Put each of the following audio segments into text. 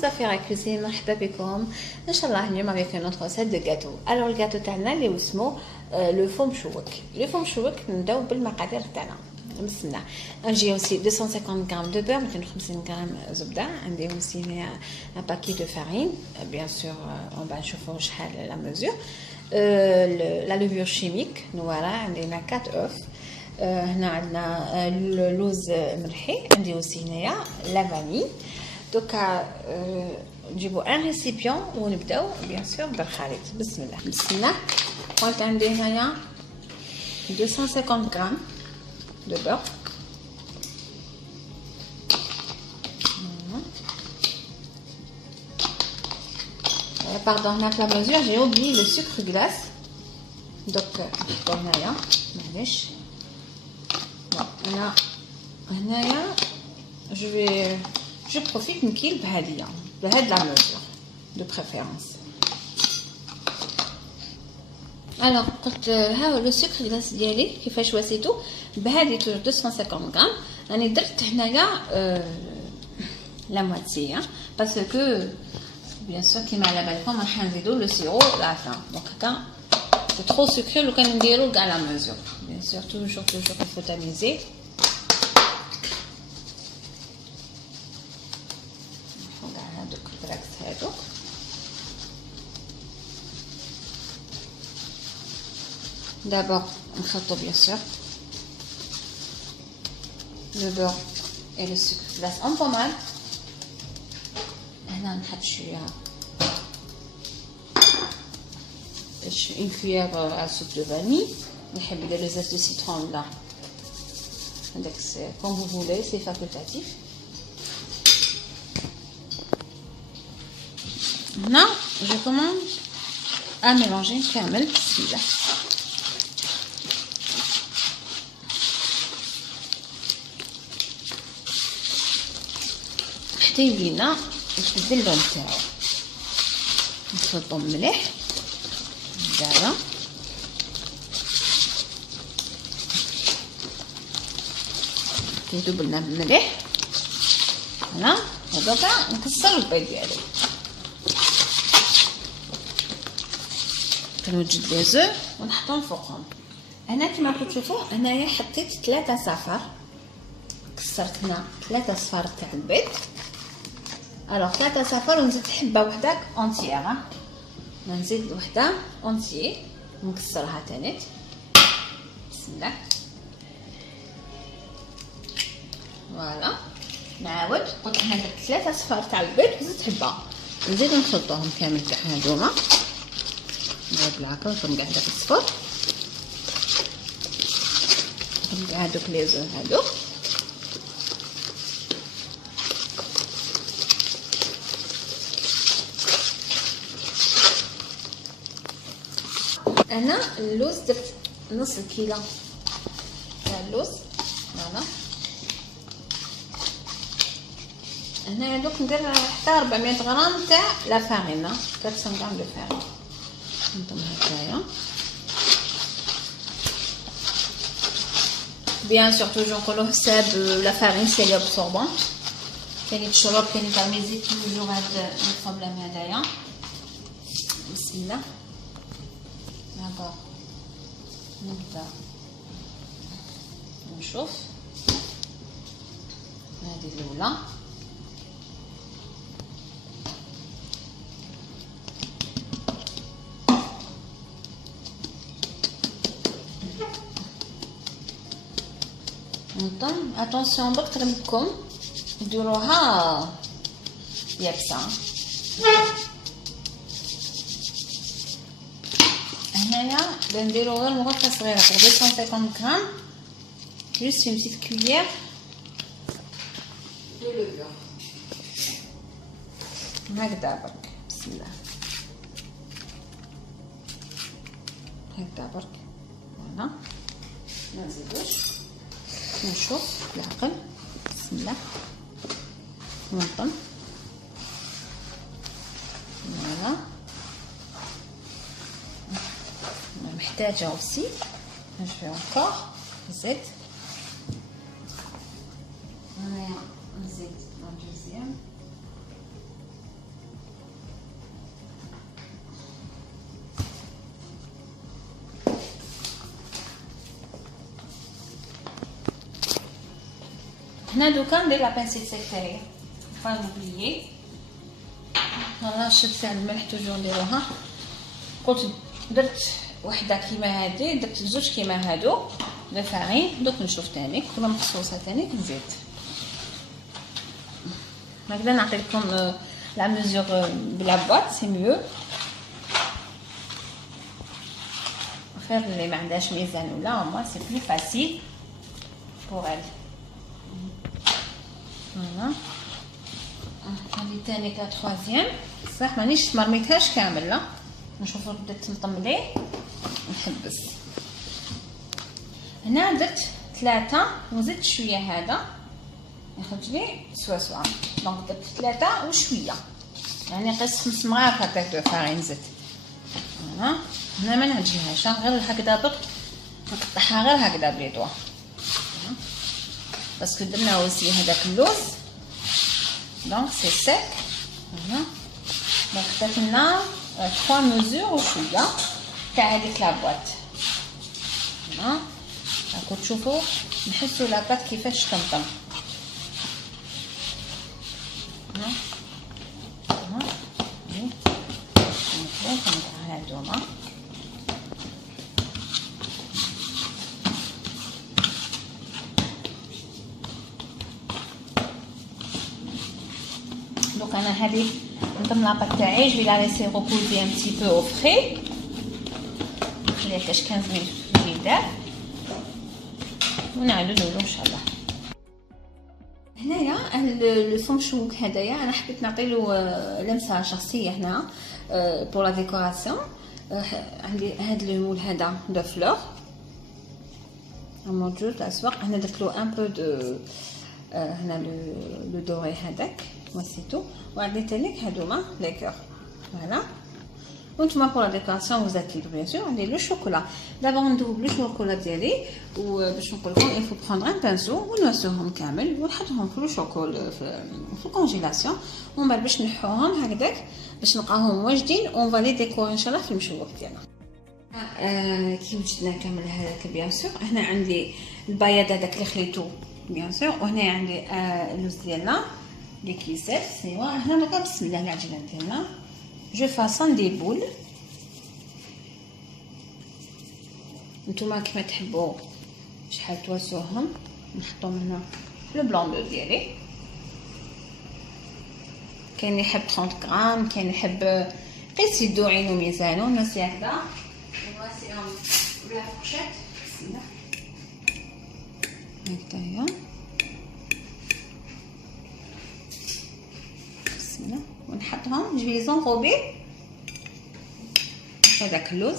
Zafir à cuisine, مرحبا بكم. Inch'Allah, اليوم avec une autre recette de gâteau. Alors le gâteau تاعنا اللي اسمه le fond مشوك. Le fond مشوك نبداو بالمقادير تاعنا. بسم الله. نجي aussi 250 g de beurre, 250 g زبدة. عندي aussi un paquet de farine. Bien sûr, on va نشوفوا شحال la mesure. La levure chimique, voilà, عندنا 4 œufs. هنا عندنا اللوز مرحي. عندي aussi هنايا la vanille. دوكا نجيبوا ان ريسيبيون ونبداو بيان سور بالخليط. بسم الله. قلت عندي هنايا 250 غرام دو بور. Pardon, هناك لا ميزور جي اوبلي لو سكر غلاس. دوك نحطو هنايا معليش. انا هنايا je profite نكيل بهذه لا mesure de préférence. alors قلت ها لو سكر غلاس ديالي كيفاش واسيتو بهذه 250 غرام. راني درت هنايا لا موتي باسكو بيان سور كيما على بالكم راح نزيدو لو سيرو لافان. دونك هكا سي ترو سكري لو كان نديرو كاع لا mesure. بيان سور توجور il faut tamiser. D'abord, on fait bien sûr le beurre et le sucre glace en pommade. هنا نحط شوية une cuillère à soupe de vanille. نحب ندير le zeste de citron là. Donc c'est comme vous voulez, c'est facultatif. Maintenant, je commence à mélanger كامل celui-là. حتى يولينا يتبدل اللون تاعو. نخلطو مليح دابا كيذوب لنا مليح. هنا ودوكا نكسر البيض ديالي. كنوجد لي زو ونحطهم فوقهم. هنا كما كتشوفوا هنايا حطيت 3 صفار. كسرت هنا 3 صفار تاع البيض. الوغ 3 صفار ونزيد حبه وحده اونتيير. نزيد وحده اونتيي ونكسرها تانيت. بسم الله. فوالا نعاود قلت هنا درت 3 صفار تاع البيض وزدت حبه نزيد نخلطوهم كامل تاع هادوما. نضرب العكا ونفرم كاع داك الصفر. نفرم كاع هادوك لي زو هادوك. انا اللوز درت نص كيلو تاع اللوز. فوالا هنا دوك ندير حتى 400 غرام تاع لا فارين. 400 غرام دو فارين نضم هكايا. بيان سور توجور نقولو حساب لا فارين سي لي ابسوربون. كاين تشرب كاين تاميزي توجور هاد البروبليم هدايا. بسم الله. دابا نبدا نشوف هذه الاولى. نضم اتونسيون بكثر منكم ديروها يابسه. هنايا بنديرو غير مغرفه صغيره 250 غرام بلس une petite cuillère de levure هكذا برك. بسم الله. هكذا برك. فوالا ما نزيدوش. نشوف بالعقل. بسم الله. ننظم. فوالا محتاجه aussi je fais encore زيت. هنايا نزيد la deuxième. هنا دوكا ندير لا بانسيت تاعي با نوبليي. فوالا الشد تاع الملح توجور نديروها. قلت درت وحده كيما هادي، درت زوج كيما هادو د فارين. دوك نشوف تاني كل مقصوصه تاني نزيد هكذا. نعطي لكم لا ميزور بلا بواط سي ميو، خير اللي ما عندهاش ميزان ولا moi c'est plus facile pour elle. فوالا هذه تاني تا تروازيام. صح مانيش مرميتهاش كامل، لا نشوف بدات تنطم لي نحبس. هنا درت 3 وزدت شويه هذا يخرج لي سوا دونك درت 3 وشويه، يعني قيس 5 مغارف هكاك دو فارين زدت. فوالا هنا ما نعجنهاش غير هكذا برك نقطعها غير هكذا بلي دوا باسكو درنا وسي هذاك اللوز دونك سي سيك. فوالا دونك خدات لنا 3 ميزور وشويه تاع هذيك لابواط. فوالا راكم تشوفوا نحسوا لاباط كيفاش تنطم. هادوما دونك انا هذه نضم لاباط تاعي جو لا ليسي ريبوزي ان بتي بو او فري، نخليها كاش 15 مينوت في الغداء ونعاودو نديرو ان شاء الله. هنايا لو فون شوك هدايا انا حبيت نعطي له لمسه شخصيه هنا بور لا ديكوراسيون. عندي هاد المول هذا دو فلور موجود في الاسواق. هنا درت له ان بو دو هنا لو دوري هذاك وسيتو، وعندي تانيك هادوما لي كور. فوالا وانتما بور لا ديكوراسيون وزاتلي بيان سور عندي لو شوكولا. دابا ندوب لو شوكولا ديالي وباش نقول لكم il faut prendre un pinceau ونواسوهم كامل ونحطهم في لو شوكولا في الكونجيلاسيون، ومن بعد باش نحوهم هكذاك باش نلقاهم واجدين اون فالي ديكور ان شاء الله في المشوك ديالنا. كي وجدنا كامل هذاك بيان سور. هنا عندي البياض هذاك اللي خليته بيان سور، وهنا عندي اللوز ديالنا لي كيسات. ايوا هنا دابا بسم الله العجينه ديالنا جو فاصون دي بول. نتوما كيما تحبوا شحال تواسوهم. نحطهم هنا لو بلون دو ديالي، كاين اللي يحب 30 غرام، كاين اللي يحب قيس يدو عينو ميزانو. ناسي هكذا نواسيهم بلا فورشيت بسم الله هكذايا بسم الله ونحطهم جو لي زونغوبي هذاك اللوز.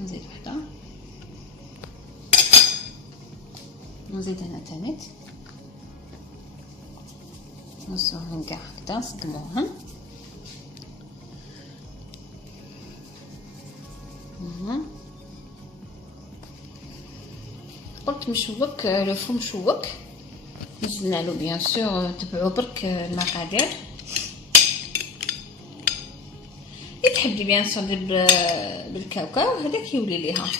نزيد وحده نزيد هنا تانيت نصوهم كاع هكذا نصدموهم. قلت مشوك لو فو مشوك نزلنا له بيان سور. تبعوا برك المقادير اللي تحبي بيان سور دير بالكاوكاو هذاك يولي ليها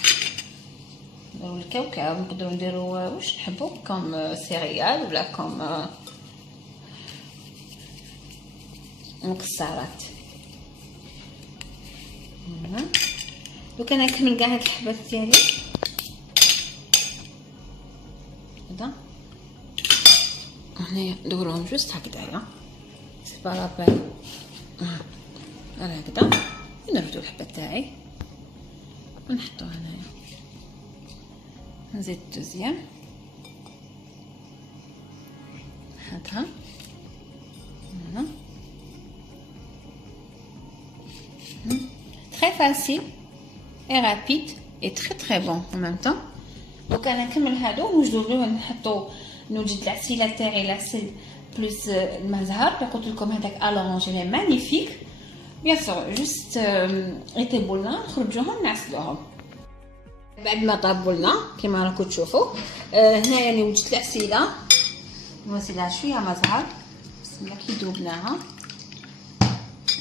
الكاوكاو. نقدروا نديروا واش نحبوا كوم سيريال ولا كوم مكسرات. دوك انا نكمل كاع هاد الحبات ديالي هذا. هنايا ندورهم جوست هكذايا سي با لابال هكذا. نردو الحبه تاعي ونحطو هنايا. نزيد الدوزيام نحطها هنا. très facile et rapide et très bon en même temps. دونك انا نكمل هادو ونوجدو غير نحطو نوجد العسيله تاعي العسل بلس الماء زهر اللي قلت لكم هذاك الورانج اللي مانيفيك بيان سور. جوست يطيبوا لنا نخرجوهم نعسلوهم بعد ما طابوا لنا كما راكم تشوفوا. هنا يعني وجدت العسيله نواسيلها شويه ماء زهر بسم الله كي ذوبناها.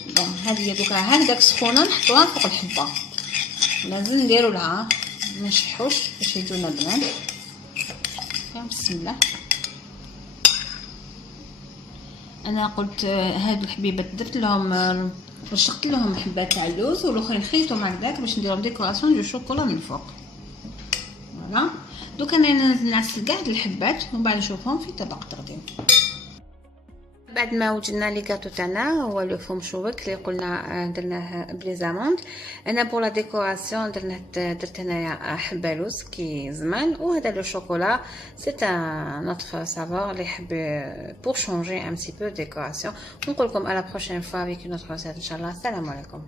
دونك هذه دوك راه هكذاك سخونه نحطوها فوق الحبه. لازم نديروا لها ما نشحوش باش يجونا بنان. بسم الله. انا قلت هاد الحبيبات درت لهم رشقت لهم حبات تاع اللوز والاخرين خيطهم هكذاك باش نديرهم ديكوراسيون دو شوكولا من الفوق. فوالا دوك انا ننزل نعسل كاع الحبات ومن بعد نشوفهم في طبق تقديم. بعد ما وجدنا لي كاتو تاعنا هو لو فوم شوك اللي قلنا درناه بلي زاموند. انا بور لا ديكوراسيون درت هنايا حبه لوز كي زمان وهذا لو شوكولا سي ان نوتر سافور اللي يحب بور شونجي ان بتي بو ديكوراسيون. نقول لكم على بروشين فوا افيك نوتر ريسيت ان شاء الله. السلام عليكم.